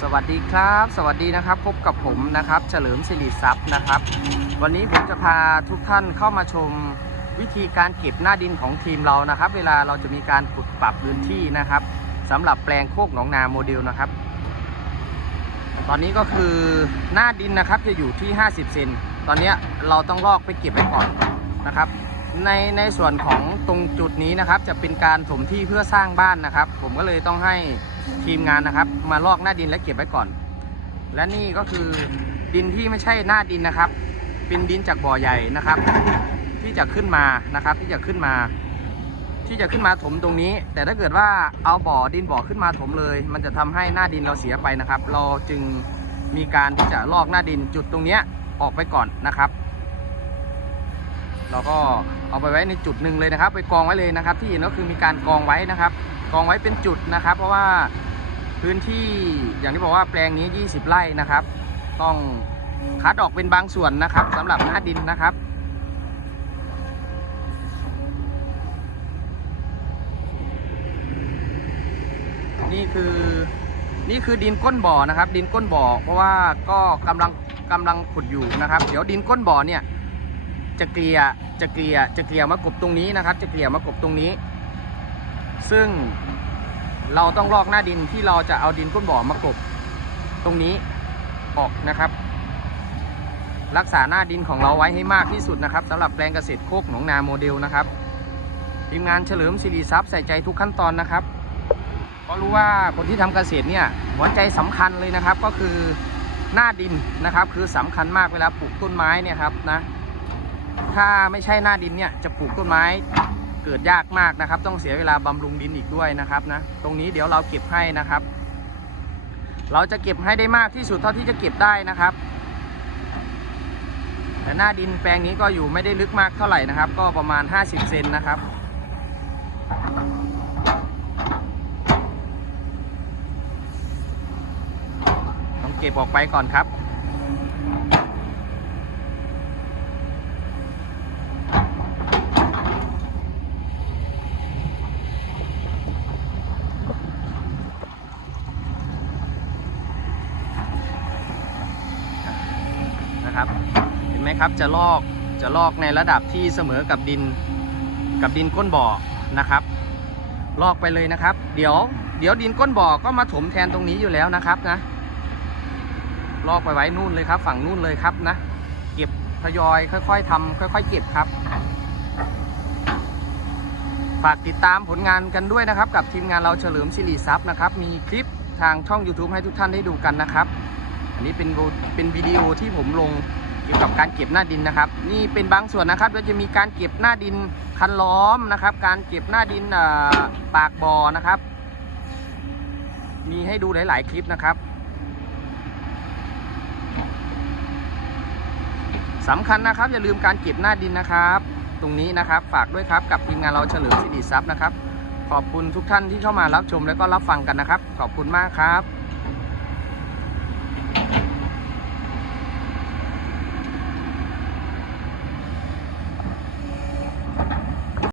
สวัสดีครับ สวัสดีนะครับ พบกับผมนะครับ เฉลิมสิริทรัพย์นะครับ วันนี้ผมจะพาทุกท่านเข้ามาชมวิธีการเก็บหน้าดินของทีมเรานะครับ เวลาเราจะมีการขุดปรับพื้นที่นะครับสำหรับแปลงโคกหนองนาโมเดลนะครับ ตอนนี้ก็คือหน้าดินนะครับจะอยู่ที่ 50 เซนตอนนี้เราต้องลอกไปเก็บไว้ก่อนนะครับ ในในส่วนของตรงจุดนี้นะครับ จะเป็นการถมที่เพื่อสร้างบ้านนะครับ ผมก็เลยต้องให้ ทีมงานนะครับ มาลอกหน้าดินและเก็บไว้ก่อน และนี่ก็คือดินที่ไม่ใช่หน้าดินนะครับ เป็นดินจากบ่อใหญ่นะครับ ที่จะขึ้นมานะครับ ที่จะขึ้นมา ที่จะขึ้นมาถมตรงนี้ แต่ถ้าเกิดว่าเอาบ่อดินบ่อขึ้นมาถมเลย มันจะทำให้หน้าดินเราเสียไปนะครับ เราจึงมีการที่จะลอกหน้าดินจุดตรงเนี้ยออกไปก่อนนะครับเราก็เอาไปไว้ในจุดหนึ่งเลยนะครับ ไปกองไว้เลยนะครับ ที่เห็นก็คือมีการกองไว้นะครับ กองไว้เป็นจุดนะครับ เพราะว่าพื้นที่อย่างที่บอกว่าแปลงนี้ 20 ไร่นะครับ ต้องคัดออกเป็นบางส่วนนะครับสำหรับหน้าดินนะครับนี่คือนี่คือดินก้นบ่อนะครับ ดินก้นบ่อ เพราะว่าก็กำลังกำลังขุดอยู่นะครับ เดี๋ยวดินก้นบ่อเนี่ย จะเกลี่ยจะเกลี่ยจะเกลี่ยมากบตรงนี้นะครับ จะเกลี่ยมากบตรงนี้ ซึ่ง เราต้องลอกหน้าดินที่เราจะเอาดินก้นบ่อมากบตรงนี้ออกนะครับ รักษาหน้าดินของเราไว้ให้มากที่สุดนะครับสำหรับแปลงเกษตรโคกหนองนาโมเดลนะครับทีมงานเฉลิมศิริทรัพย์ใส่ใจทุกขั้นตอนนะครับเพราะรู้ว่าคนที่ทำเกษตรเนี่ยหัวใจสำคัญเลยนะครับก็คือหน้าดินนะครับคือสำคัญมากเวลาปลูกต้นไม้เนี่ยครับนะถ้าไม่ใช่หน้าดินเนี่ยจะปลูกต้นไม้ เกิดยากมากนะครับ ต้องเสียเวลาบำรุงดินอีกด้วยนะครับนะตรงนี้เดี๋ยวเราเก็บให้นะครับ เราจะเก็บให้ได้มากที่สุดเท่าที่จะเก็บได้นะครับ แต่หน้าดินแปลงนี้ก็อยู่ไม่ได้ลึกมากเท่าไหร่นะครับ ก็ประมาณ 50 เซนนะครับต้องเก็บออกไปก่อนครับ นะครับ เห็นไหมครับจะลอกจะลอกในระดับที่เสมอกับดินกับดินก้นบ่อนะครับ ลอกไปเลยนะครับ เดี๋ยวเดี๋ยวดินก้นบ่อก็มาถมแทนตรงนี้อยู่แล้วนะครับนะ ลอกไปไว้นู่นเลยครับ ฝั่งนู่นเลยครับนะเก็บทยอยค่อย ๆทำค่อย ๆ เก็บครับ ฝากติดตามผลงานกันด้วยนะครับ กับทีมงานเราเฉลิมสิริทรัพย์นะครับ มีคลิปทางช่อง YouTube ให้ทุกท่านได้ดูกันนะครับ อันนี้เป็นวเป็นวิดีโอที่ผมลงเกี่ยวกับการเก็บหน้าดินนะครับ นี่เป็นบางส่วนนะครับเราจะมีการเก็บหน้าดินคันล้อมนะครับ การเก็บหน้าดินปากบ่อนะครับ มีให้ดูหลาย ๆ คลิปนะครับสำคัญนะครับ อย่าลืมการเก็บหน้าดินนะครับ ตรงนี้นะครับฝากด้วยครับกับทีมงานเราเฉลิมสิริทรัพย์นะครับ ขอบคุณทุกท่านที่เข้ามารับชมและก็รับฟังกันนะครับ ขอบคุณมากครับ